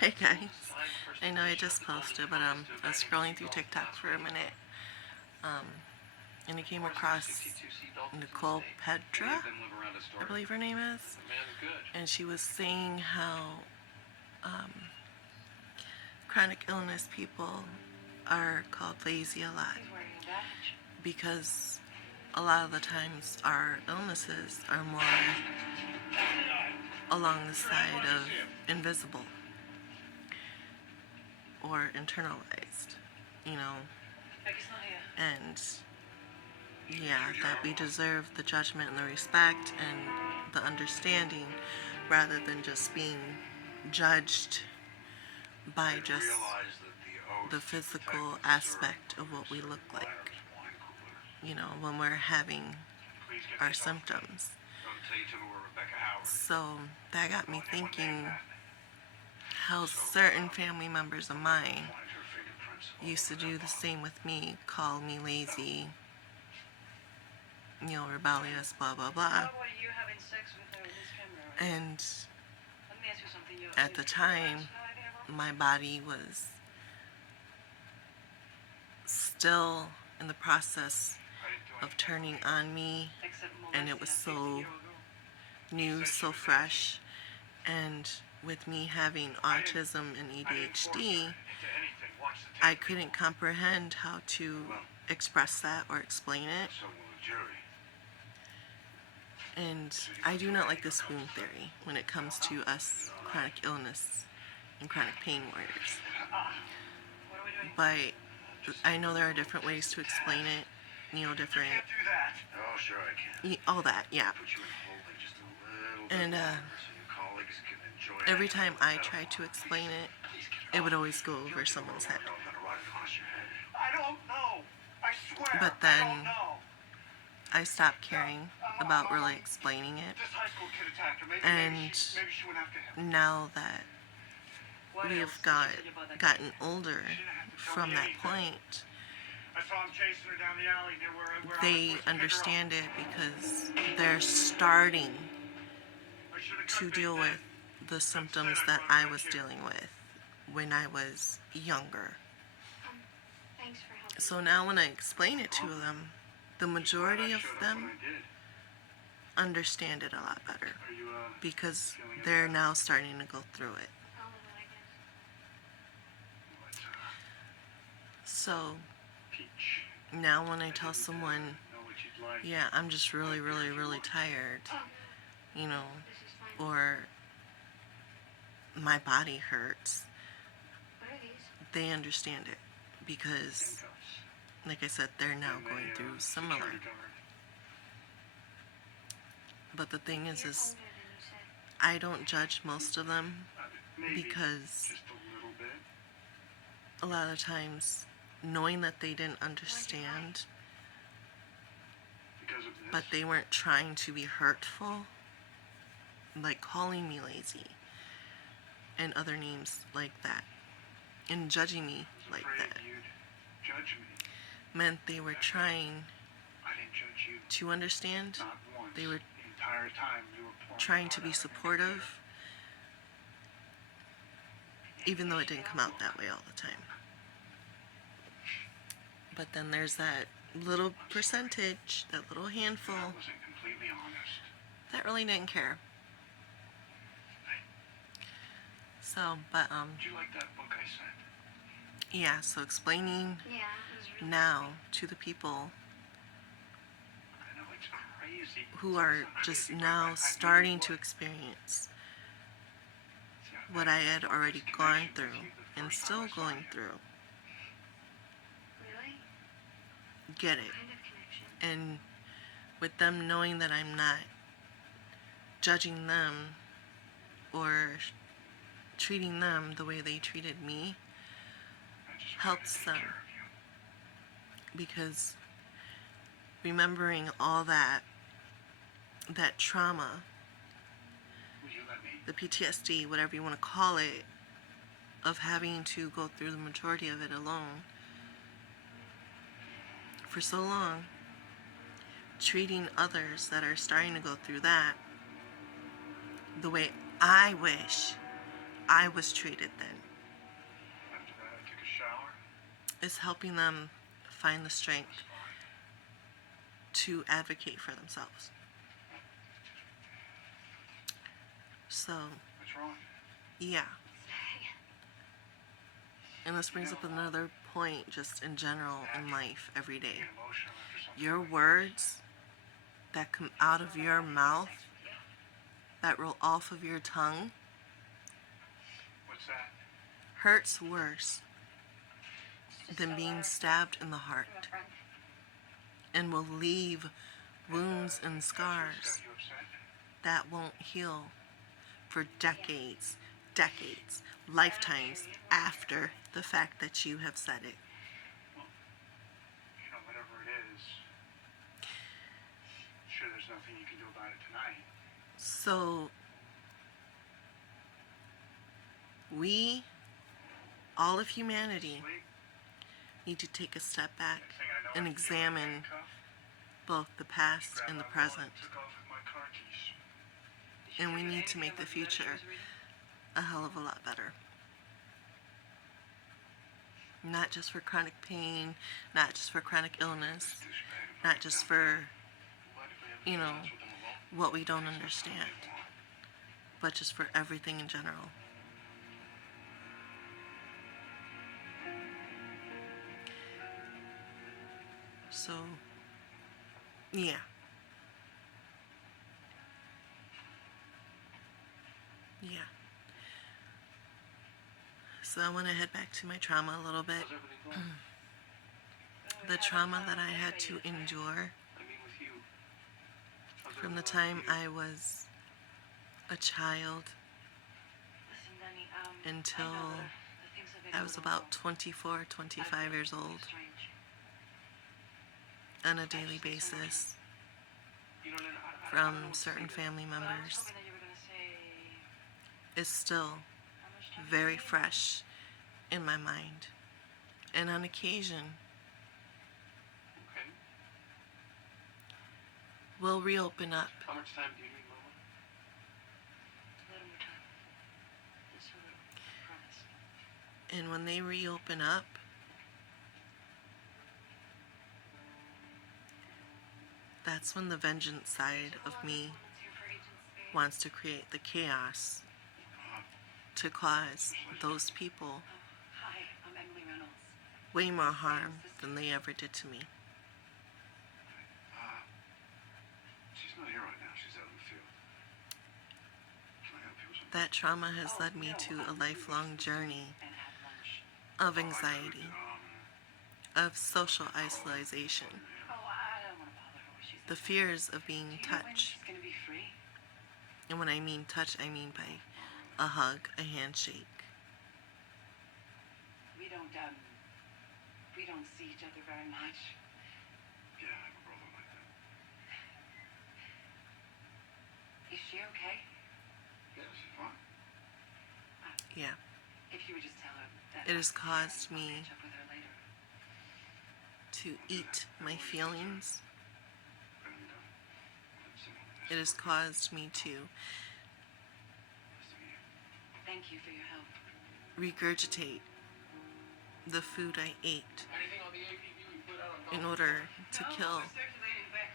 Hey guys, I know I just posted, but I was scrolling through TikTok for a minute, and I came across Nicole Pedra, I believe her name is, and she was saying how chronic illness people are called lazy a lot because a lot of the times our illnesses are more along the side of invisible or internalized, and that we deserve the judgment and the respect and the understanding rather than just being judged by just the physical aspect of what we look like, when we're having our symptoms. So that got me thinking how certain family members of mine used to do the same with me, call me lazy, rebellious, blah, blah, blah. And at the time, my body was still in the process of turning on me, and it was so new, so fresh. And with me having autism and ADHD, I couldn't comprehend how to express that or explain it. And I do not like the spoon theory when it comes to us chronic illness and chronic pain warriors. But I know there are different ways to explain it, different... Oh, sure I can. All that, yeah. And every time I tried to explain it, it would always go over someone's head. I don't know. I swear. But then I stopped caring about really explaining it. And now that we have gotten older from that point, they understand it because they're starting to deal with the symptoms that I was dealing with when I was younger. So now when I explain it to them, the majority of them understand it a lot better because they're now starting to go through it. So now when I tell someone, yeah, I'm just really, really, really tired, or my body hurts, they understand it because, like I said, they're now going through similar. But the thing is I don't judge most of them because a lot of times, knowing that they didn't understand, but they weren't trying to be hurtful, like calling me lazy and other names like that, and judging me like that, meant they were trying to understand. They were trying to be supportive, even though it didn't come out that way all the time. But then there's that little percentage, that little handful, that really didn't care. So, but, Did you like that book I sent? yeah, so explaining now to the people who are just now starting to experience what I had already gone through and still going through. Get it. And with them knowing that I'm not judging them or treating them the way they treated me helps them, because remembering all that trauma, the PTSD, whatever you want to call it, of having to go through the majority of it alone for so long, treating others that are starting to go through that the way I wish I was treated then. After that, I took a shower. Is helping them find the strength to advocate for themselves. So, What's wrong? yeah. And this brings up another point just in general in life every day. Get emotional after something. Your words that come out of your mouth, that roll off of your tongue, What's that? hurts worse than being stabbed in the heart, and will leave wounds and What's scars got you upset? that won't heal for decades, lifetimes after the fact that you have said it. You know, whatever it is, sure there's nothing you can do about it tonight. So, we, all of humanity, Sleep. need to take a step back Next thing I know, and I feel examine handcuffed, both the past grabbed and the my wallet, present. took off with my car keys. And we need to make the future a hell of a lot better. Not just for chronic pain, not just for chronic illness, not just for, you know, what we don't understand, but just for everything in general. So, yeah. Yeah. So I want to head back to my trauma a little bit. The trauma that I had to endure from the time I was a child until I was about 24, 25 years old, on a daily basis, from certain family members, is still very fresh in my mind. And on occasion, we'll reopen up. How much time do you need, Mama? A little more time. Just a little. I promise. And when they reopen up, that's when the vengeance side of me wants to create the chaos to cause those people Hi, I'm Emily Reynolds. way more harm than they ever did to me. She's not here right now. She's out in the field. Can I help you with something? That trauma has led me to a lifelong journey And have lunch. of anxiety, of social isolation, Oh, I don't want to bother her when she's the fears of being Do you know when touched. she's gonna be free? And when I mean touch, I mean by a hug, a handshake. We don't see each other very much. Yeah, I have a brother like that. Is she okay? Yeah, she's fine. Yeah. If you would just tell her that It has caused I'll me catch up with her later. to eat my feelings. When I'm done, let's sing on this. It has caused me to Nice to meet you. Thank you for your help. regurgitate the food I ate Anything on the APB we put out on in order to kill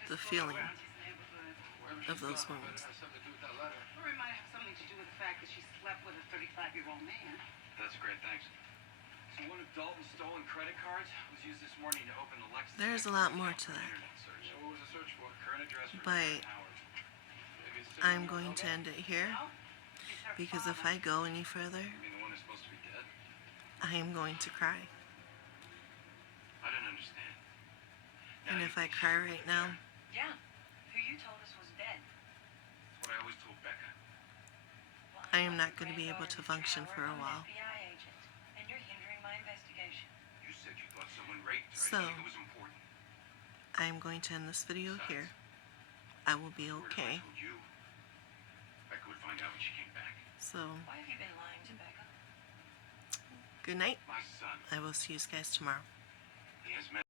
the feeling Wherever of those wounds. Has something to do with that letter. Or it might have something to do with the fact that she slept with a 35-year-old man. That's great, thanks. So one of Dalton's stolen credit cards was used this morning to open the Lexus. There's a lot more to that. Internet search. What was the search for? Current address for But Howard. Maybe it's I'm still- going to end it here, No? It's her because if father. I go any further, You mean the one that's supposed to be dead? I am going to cry. I didn't understand. And if I cry right now, Yeah. Who you told us was dead. That's what I always told Becca. Well, I am I'm not the going to be able granddaughter to of function Howard. for a I'm an while. FBI agent, and you're hindering my investigation. You said you thought someone raped her. So- I think it was important. I am going to end this video here. I will be What if I okay. told you? Becca would find out when she came back. So, Why have you been lying to Becca? good night. My son, I will see you guys tomorrow. he has men.